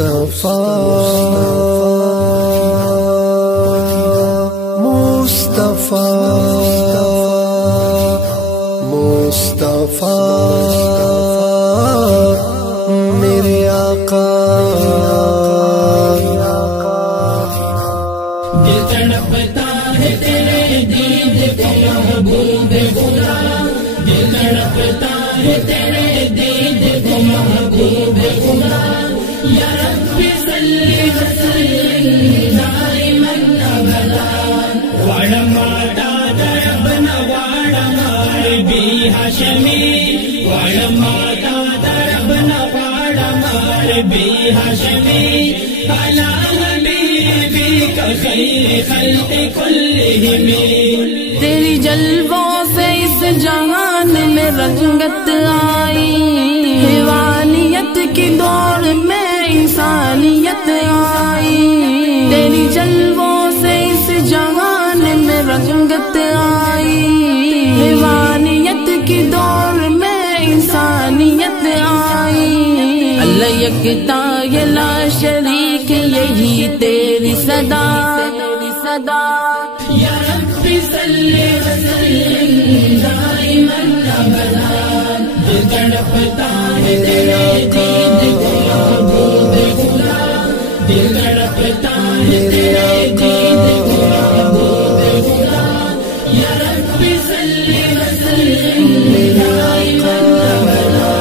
مصطفیٰ مصطفیٰ مصطفیٰ میرے آقا دل تڑپتا ہے تیرے دید کو محبوب خدا، دل تڑپتا ہے تیرے دید کو محبوب خدا، یا رب صلی وسلم دائما ابدا، وڑماتا دربنا وڑمار بی ہاشمی، وڑماتا دربنا وڑمار بی ہاشمی، علی حبیبک خیر خلق کلہم، تیری جلووں سے اس جہان میں رنگت آئی، حیوانیت کی دوڑ میں انسانیت آئی، تیری جلووں سے اس جہان میں رنگت آئی، حیوانیت کی دوڑ میں انسانیت آئی، اللہ یکتا یہ لا شریک یہی تیری صدا، یا رب صلی وسلم دائما ابدا، دل تڑپتا ہے تیرے دید کو محبوب خدا، دل تڑپتا ہے تیرے دید کو محبوب خدا، یا رب صلی وسلم دائما ابدا،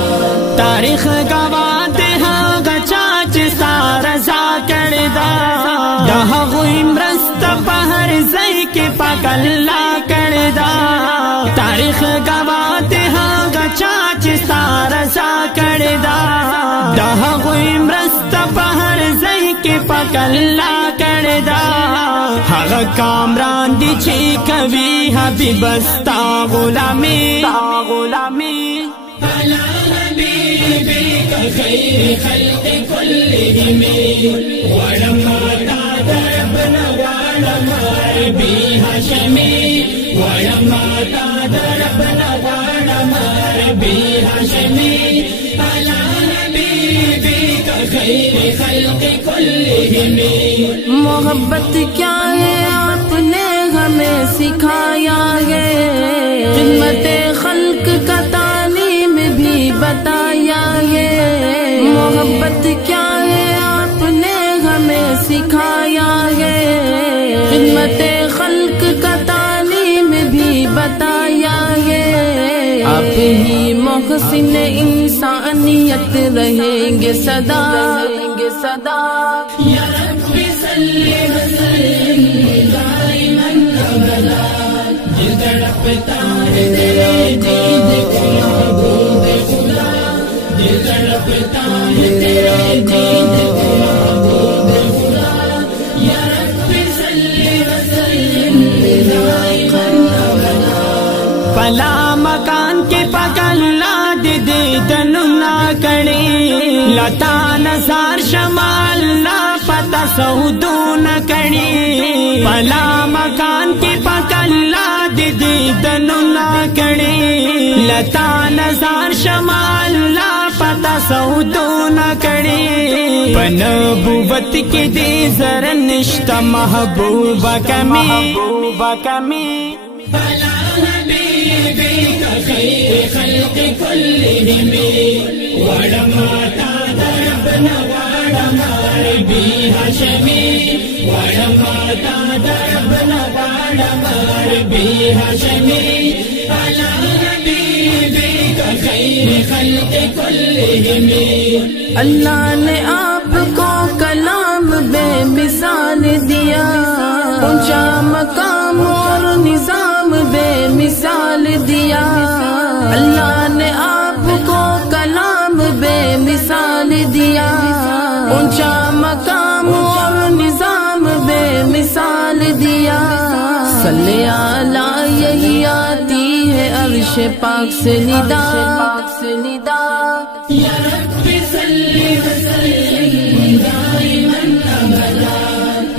تاریخ گواتے ہاں گچاچ سارا زا کردہ، دہا غویم رست پہر زی کے پگلا کردہ، تاریخ گواتے ہاں گچاچ سارا زا کردہ، دہا غویم رست پہر زی کے پگلا کردہ، ہاں کامران دی چی کبھی حبیب استا غلامی، علی حبیبک خیر خلق کلہم، وڑماتا دربنا وڑمار بی ہاشمی، وڑماتا دربنا وڑمار بی ہاشمی، علی حبیبک خیر خلق کلہم، محبت کیا ہے آپ نے ہمیں سکھایا ہے، خدمت خلق کا تعلیم بھی بتایا ہے، محبت کیا ہے آپ نے ہمیں سکھایا ہے، خدمت خلق کا تعلیم بھی بتایا ہے، آپ ہی محسن انسانیت رہیں گے صدا، یا رب صلی وسلم دائما ابدا، دل تڑپتا ہے تیرے دید کو محبوب خدا، دل تڑپتا ہے تیرے دید کو محبوب خدا، یا رب صلی وسلم دائما ابدا، پلا مکان کے پگلا دیدن نہ کڑی، لتا نظار شمال نہ پتہ سودو نہ کڑی، پلا مکان کے پگلا دیدن نہ کڑی، لتا نظار شمال نہ پتہ سودو نہ کڑی، پنبوت کی دی زر نشتہ محبوب کمی، علی حبیبک خیر خلق کلہم، وڑماتا دربنا وڑمار بی ہاشمی، وڑماتا دربنا وڑمار بی ہاشمی، علی حبیبک خیر خلق کلہم، اللہ نے آپ کو کلام بے مثال دیا، اونچا مقام اور نظام بے مثال دیا، اللہ نے آپ کو کلام بے مثال دیا، اونچا مقام اور نظام بے مثال دیا، صلی علی یہی آتی ہے عرش پاک سے ندا، یا رب صلی وسلم دائما ابدا،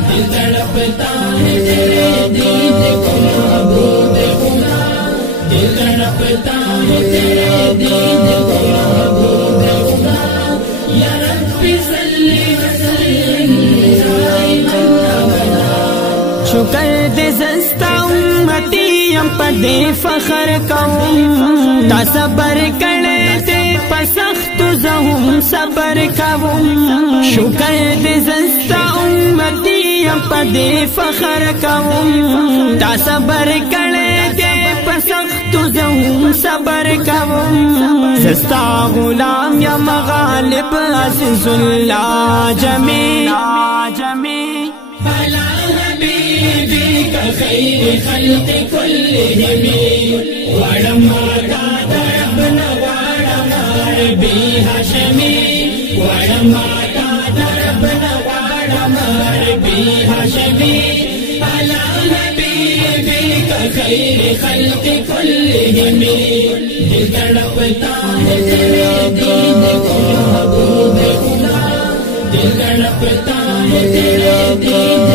دل تڑپتا ہے تیرے دید کو محبوب خدا، دل تڑپتا ہے تیرے دید کو محبوب خدا، یا رب صلی وسلم شکر دے زستا امتی ام پدے فخر کوم تا صبر کڑے دے پسخت زہم صبر کوم شکر دے زستا امتی ام پدے فخر کوم تا صبر کڑے دے پسخت زہم صبر کوم زستا غلام یا مغالب عزیز اللہ جمی بلا حبیبی کا خیر خلق کلہم وڑما دادا ابن وڑما ربی ہاشمی وڑما دادا ابن وڑما ربی ہاشمی بلا حبیبی کا خیر خلق کلہم دل تڑپتا ہے تیرے دین کو محبوب خدا دل تڑپتا ہے تیرے دین